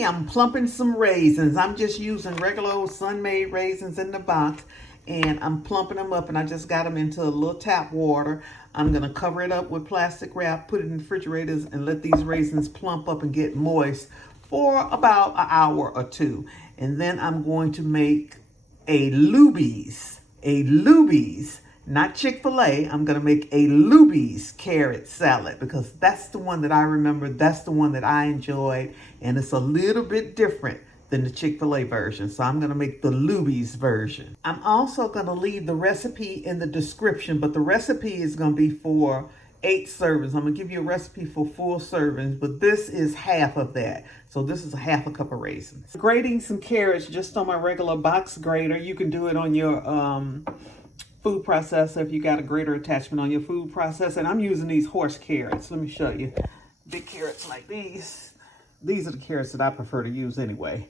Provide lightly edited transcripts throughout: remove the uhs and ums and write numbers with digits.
me, I'm plumping some raisins. I'm just using regular old sun-made raisins in the box, and I'm plumping them up, and I just got them into a little tap water. I'm gonna cover it up with plastic wrap, put it in the refrigerators, and let these raisins plump up and get moist for about an hour or two. And then I'm going to make a Luby's, not Chick-Fil-A. I'm gonna make a Luby's carrot salad because that's the one that I remember. That's the one that I enjoyed, and it's a little bit different than the Chick-fil-A version. So I'm gonna make the Luby's version. I'm also gonna leave the recipe in the description, but the recipe is gonna be for 8 servings. I'm gonna give you a recipe for full servings, but this is half of that. So this is a half a cup of raisins. Grating some carrots just on my regular box grater. You can do it on your food processor if you got a grater attachment on your food processor. And I'm using these horse carrots. Let me show you. Big carrots like these. These are the carrots that I prefer to use anyway.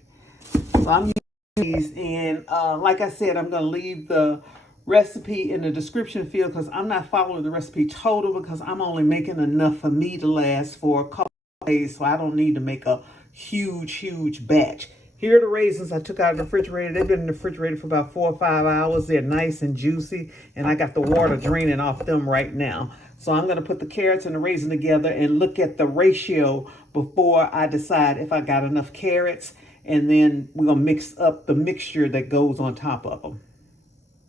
So I'm using these, and like I said, I'm going to leave the recipe in the description field because I'm not following the recipe total because I'm only making enough for me to last for a couple of days, so I don't need to make a huge batch. Here are the raisins I took out of the refrigerator. They've been in the refrigerator for about 4 or 5 hours. They're nice and juicy, and I got the water draining off them right now. So I'm going to put the carrots and the raisin together and look at the ratio before I decide if I got enough carrots. And then we're going to mix up the mixture that goes on top of them.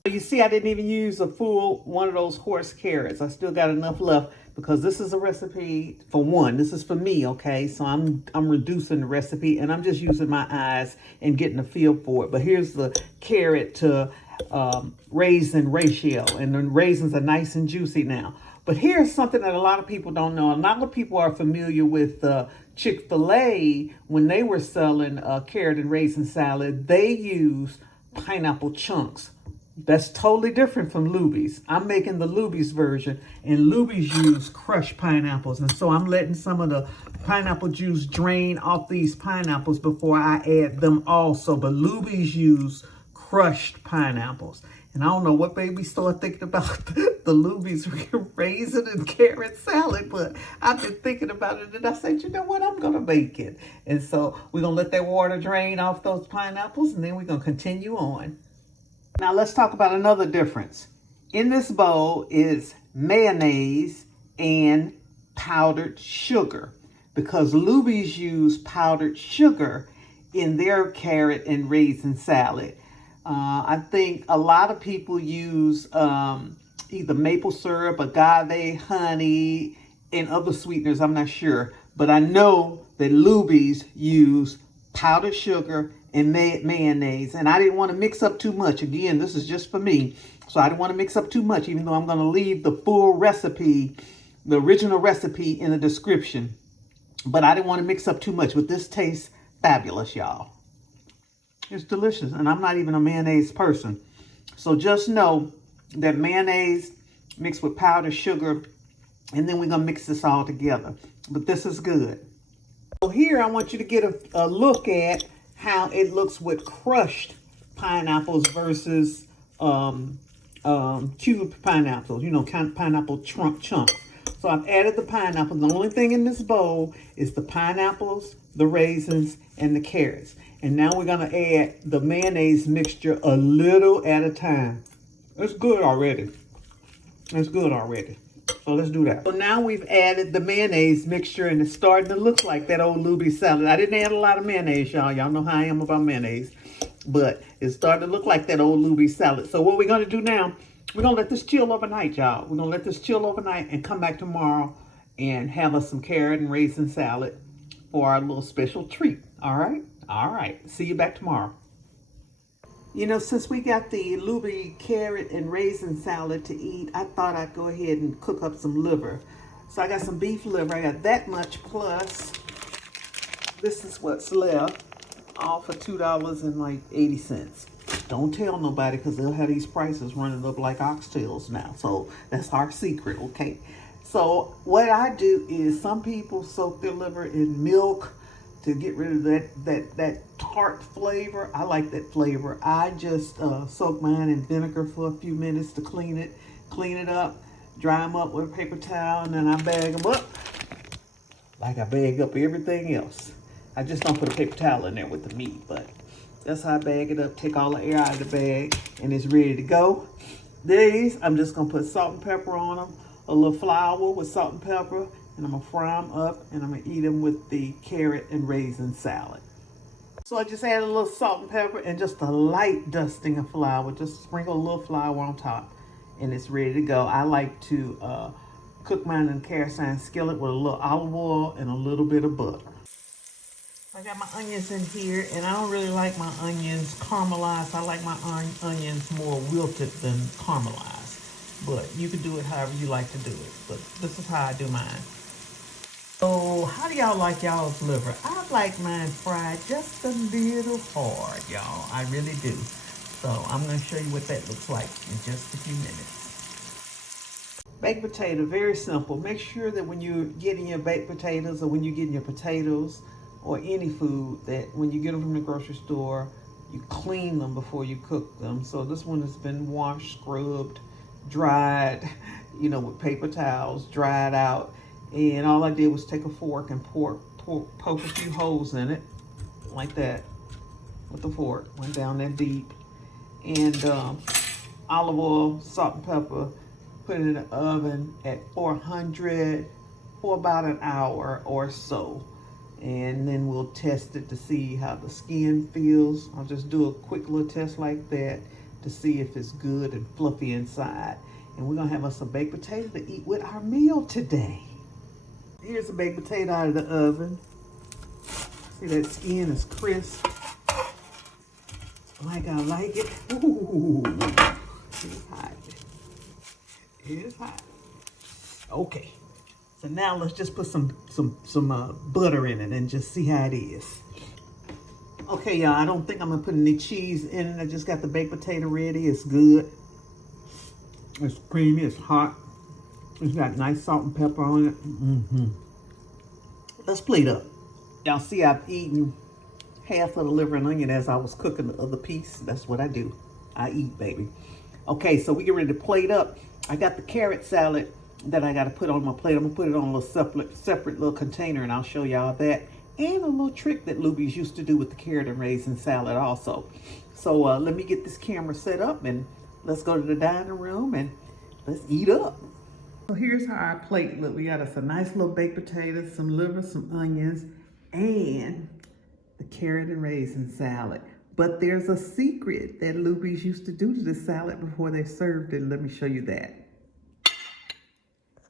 You see, I didn't even use a full one of those horse carrots. I still got enough left because this is a recipe for one. This is for me, okay? So I'm reducing the recipe, and I'm just using my eyes and getting a feel for it. But here's the carrot to raisin ratio, and the raisins are nice and juicy now. But here's something that a lot of people don't know. A lot of people are familiar with Chick-fil-A. When they were selling carrot and raisin salad, they use pineapple chunks. That's totally different from Luby's. I'm making the Luby's version, and Luby's use crushed pineapples. And so I'm letting some of the pineapple juice drain off these pineapples before I add them also. But Luby's use crushed pineapples. And I don't know what made me start thinking about the Luby's raisin and carrot salad, but I've been thinking about it, and I said, you know what, I'm going to make it. And so we're going to let that water drain off those pineapples, and then we're going to continue on. Now let's talk about another difference. In this bowl is mayonnaise and powdered sugar, because Luby's use powdered sugar in their carrot and raisin salad. I think a lot of people use either maple syrup, agave, honey, and other sweeteners. I'm not sure. But I know that Luby's use powdered sugar and mayonnaise. And I didn't want to mix up too much. Again, this is just for me. So I didn't want to mix up too much, even though I'm going to leave the full recipe, the original recipe, in the description. But I didn't want to mix up too much. But this tastes fabulous, y'all. It's delicious, and I'm not even a mayonnaise person. So just know that mayonnaise mixed with powdered sugar, and then we're going to mix this all together. But this is good. So here I want you to get a look at how it looks with crushed pineapples versus cubed pineapples, you know, pineapple chunks. So I've added the pineapple. The only thing in this bowl is the pineapples, the raisins, and the carrots. And now we're going to add the mayonnaise mixture a little at a time. It's good already. It's good already. So let's do that. So now we've added the mayonnaise mixture, and it's starting to look like that old Luby salad. I didn't add a lot of mayonnaise, y'all. Y'all know how I am about mayonnaise. But it's starting to look like that old Luby salad. So what we're going to do now, we're going to let this chill overnight, y'all. We're going to let this chill overnight and come back tomorrow and have us some carrot and raisin salad for our little special treat. All right? All right. See you back tomorrow. You know, since we got the Luby carrot and raisin salad to eat, I thought I'd go ahead and cook up some liver. So I got some beef liver. I got that much, plus this is what's left, all for $2.80. Don't tell nobody, because they'll have these prices running up like oxtails now. So that's our secret, okay? So what I do is, some people soak their liver in milk to get rid of that tart flavor. I like that flavor. I just soak mine in vinegar for a few minutes to clean it up, dry them up with a paper towel, and then I bag them up like I bag up everything else. I just don't put a paper towel in there with the meat, but that's how I bag it up. Take all the air out of the bag, and it's ready to go. These, I'm just gonna put salt and pepper on them, a little flour with salt and pepper, and I'm gonna fry them up, and I'm gonna eat them with the carrot and raisin salad. So I just add a little salt and pepper and just a light dusting of flour. Just sprinkle a little flour on top, and it's ready to go. I like to cook mine in a cast iron skillet with a little olive oil and a little bit of butter. I got my onions in here, and I don't really like my onions caramelized. I like my onions more wilted than caramelized. But you can do it however you like to do it. But this is how I do mine. So how do y'all like y'all's liver? I like mine fried just a little hard, y'all. I really do. So I'm going to show you what that looks like in just a few minutes. Baked potato, very simple. Make sure that when you're getting your baked potatoes or when you're getting your potatoes or any food, that when you get them from the grocery store, you clean them before you cook them. So this one has been washed, scrubbed, dried, with paper towels, dried out. And all I did was take a fork and poke a few holes in it, like that, with the fork. Went down that deep. And olive oil, salt and pepper, put it in the oven at 400 for about an hour or so. And then we'll test it to see how the skin feels. I'll just do a quick little test like that to see if it's good and fluffy inside. And we're gonna have us a baked potato to eat with our meal today. Here's a baked potato out of the oven. See, that skin is crisp, like I like it. Ooh, it's hot. It's hot. Okay, so now let's just put some butter in it and just see how it is. Okay, y'all, I don't think I'm gonna put any cheese in it. I just got the baked potato ready. It's good. It's creamy. It's hot. It's got nice salt and pepper on it. Let's plate up. Y'all see I've eaten half of the liver and onion as I was cooking the other piece. That's what I do. I eat, baby. Okay, so we get ready to plate up. I got the carrot salad that I got to put on my plate. I'm going to put it on a little separate little container, and I'll show y'all that. And a little trick that Luby's used to do with the carrot and raisin salad also. So let me get this camera set up, and let's go to the dining room, and let's eat up. So here's how our plate look. We got us a nice little baked potato, some liver, some onions, and the carrot and raisin salad. But there's a secret that Luby's used to do to the salad before they served it. Let me show you that.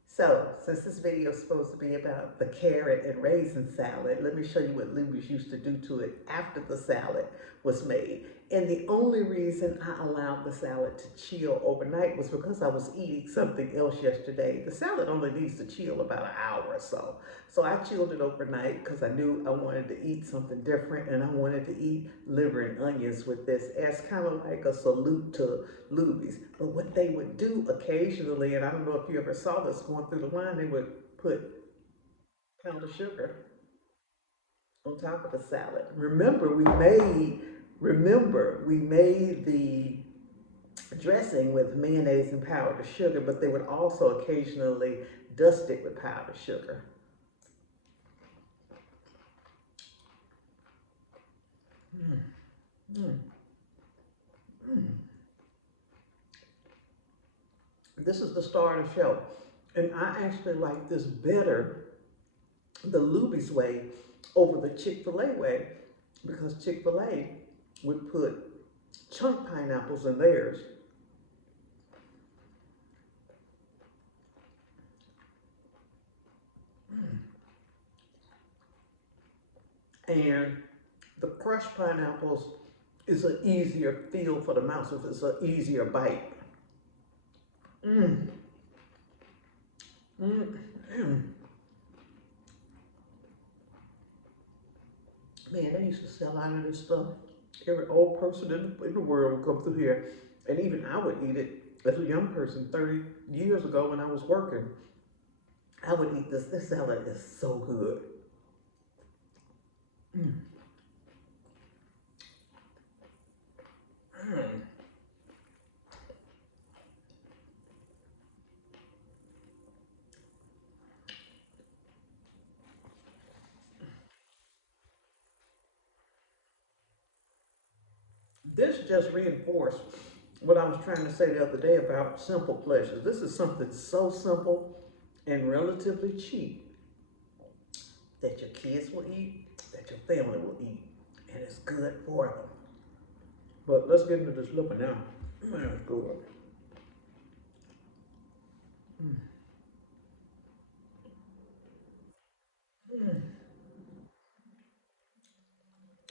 So, since this video is supposed to be about the carrot and raisin salad, let me show you what Luby's used to do to it after the salad was made. And the only reason I allowed the salad to chill overnight was because I was eating something else yesterday. The salad only needs to chill about an hour or so. So I chilled it overnight because I knew I wanted to eat something different, and I wanted to eat liver and onions with this as kind of like a salute to Luby's. But what they would do occasionally, and I don't know if you ever saw this going through the line, they would put a pound of sugar on top of the salad. Remember, we made the dressing with mayonnaise and powdered sugar, but they would also occasionally dust it with powdered sugar. This is the star of the show. And I actually like this better, the Luby's way, over the Chick-Fil-A way, because Chick-Fil-A would put chunk pineapples in theirs. And the crushed pineapples is an easier feel for the mouth, so it's an easier bite. Man, they used to sell out of this stuff. Every old person in the world would come through here, and even I would eat it as a young person 30 years ago when I was working. I would eat this. This salad is so good. This just reinforced what I was trying to say the other day about simple pleasures. This is something so simple and relatively cheap that your kids will eat, that your family will eat, and it's good for them. But let's get into this liver now. Man, it's good.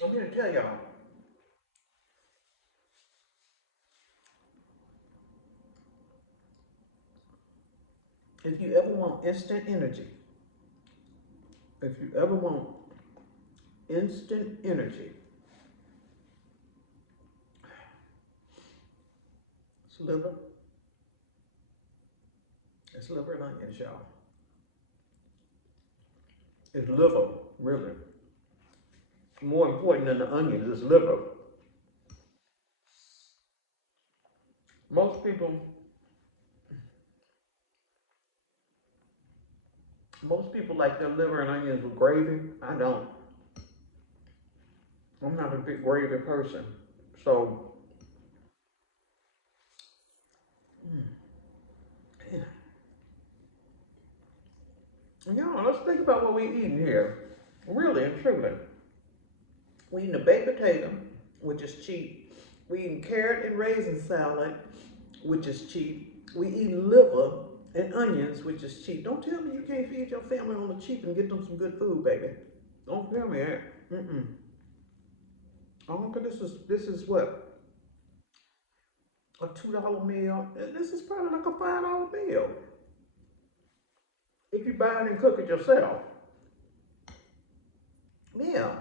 I'm here to tell y'all, if you ever want instant energy, if you ever want instant energy, it's liver. It's liver and onions, y'all. It's liver, really. More important than the onions is liver. Most people, most people like their liver and onions with gravy. I don't. I'm not a big gravy person. So, yeah. Y'all, let's think about what we eating here. Really and truly. We eating a baked potato, which is cheap. We eating carrot and raisin salad, which is cheap. We eating liver and onions, which is cheap. Don't tell me you can't feed your family on the cheap and get them some good food, baby. Don't tell me that. Mm-mm. I don't think this is what, a $2 meal. This is probably like a $5 meal if you buy it and cook it yourself. Yeah,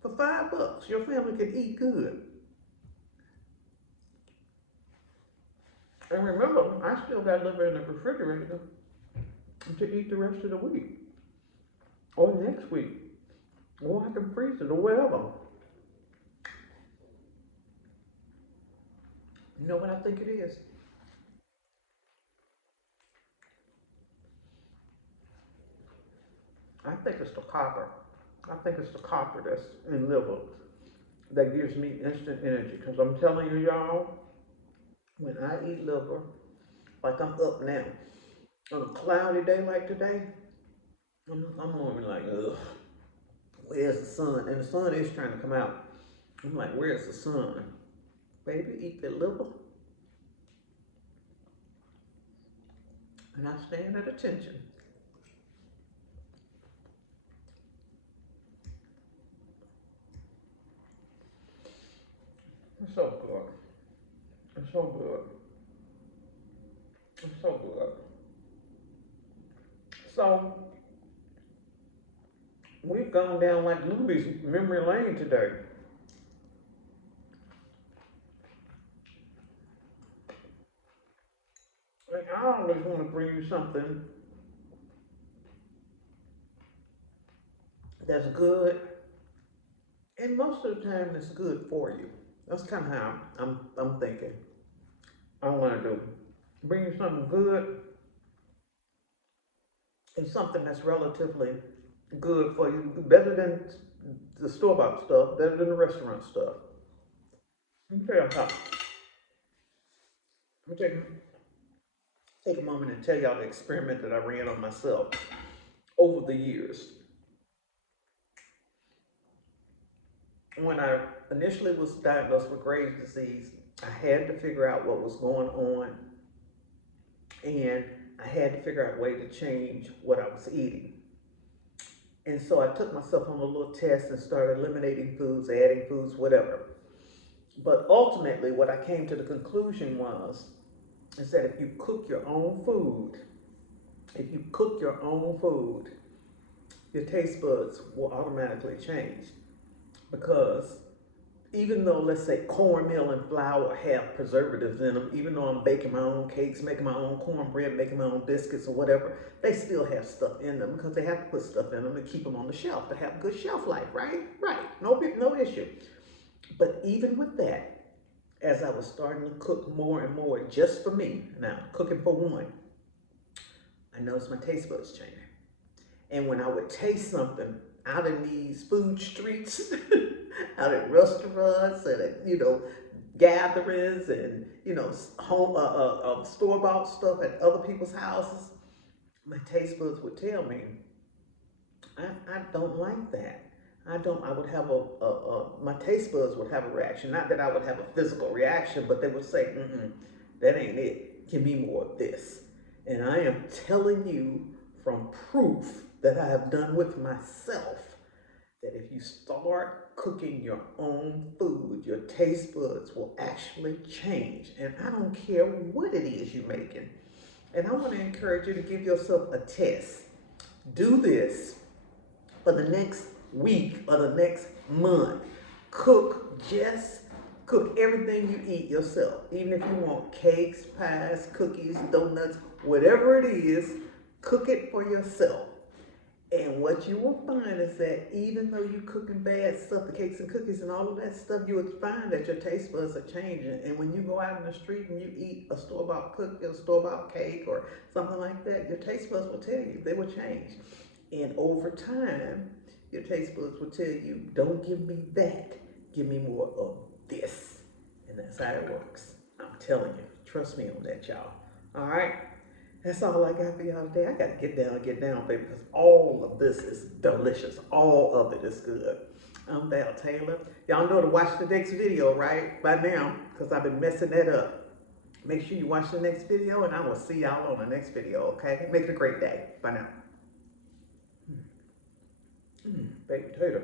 for $5, your family can eat good. And remember, I still got liver in the refrigerator to eat the rest of the week or next week, or I can freeze it or whatever. You know what I think it is? I think it's the copper. I think it's the copper that's in liver that gives me instant energy. Because I'm telling you, y'all, when I eat liver, like I'm up now, on a cloudy day like today, I'm gonna be like, ugh, where's the sun? And the sun is trying to come out. I'm like, where's the sun? Baby, eat the liver. And I stand at attention. It's so good. It's so good. It's so good. So we've gone down like Luby's memory lane today. Like I always want to bring you something that's good, and most of the time it's good for you. That's kind of how I'm thinking. I want to do bring you something good and something that's relatively good for you, better than the store-bought stuff, better than the restaurant stuff. Let me tell you how. Let me take a moment and tell y'all the experiment that I ran on myself over the years. When I initially was diagnosed with Graves' disease, I had to figure out what was going on, and I had to figure out a way to change what I was eating. And so I took myself on a little test and started eliminating foods, adding foods, whatever. But ultimately, what I came to the conclusion was, is that if you cook your own food, if you cook your own food, your taste buds will automatically change. Because even though, let's say, cornmeal and flour have preservatives in them, even though I'm baking my own cakes, making my own cornbread, making my own biscuits or whatever, they still have stuff in them because they have to put stuff in them to keep them on the shelf, to have good shelf life, right? Right, no issue. But even with that, as I was starting to cook more and more just for me, now cooking for one, I noticed my taste buds changing. And when I would taste something out in these food streets, out at restaurants, and gatherings and, home store-bought stuff at other people's houses, my taste buds would tell me, I don't like that. I would have my taste buds would have a reaction. Not that I would have a physical reaction, but they would say, that ain't it. Give me more of this. And I am telling you from proof that I have done with myself that if you start cooking your own food, your taste buds will actually change. And I don't care what it is you're making. And I want to encourage you to give yourself a test. Do this for the next week or the next month. Cook everything you eat yourself. Even if you want cakes, pies, cookies, donuts, whatever it is, cook it for yourself. And what you will find is that even though you're cooking bad stuff, the cakes and cookies and all of that stuff, you would find that your taste buds are changing. And when you go out in the street and you eat a store-bought cookie, a store-bought cake, or something like that, your taste buds will tell you, they will change. And over time, your taste buds will tell you, don't give me that, give me more of this. And that's how it works. I'm telling you, trust me on that, y'all. All right? That's all I got for y'all today. I got to get down, baby, because all of this is delicious. All of it is good. I'm Val Taylor. Y'all know to watch the next video, right? By now, because I've been messing that up. Make sure you watch the next video, and I will see y'all on the next video, okay? Make it a great day. Bye now. Baked potato.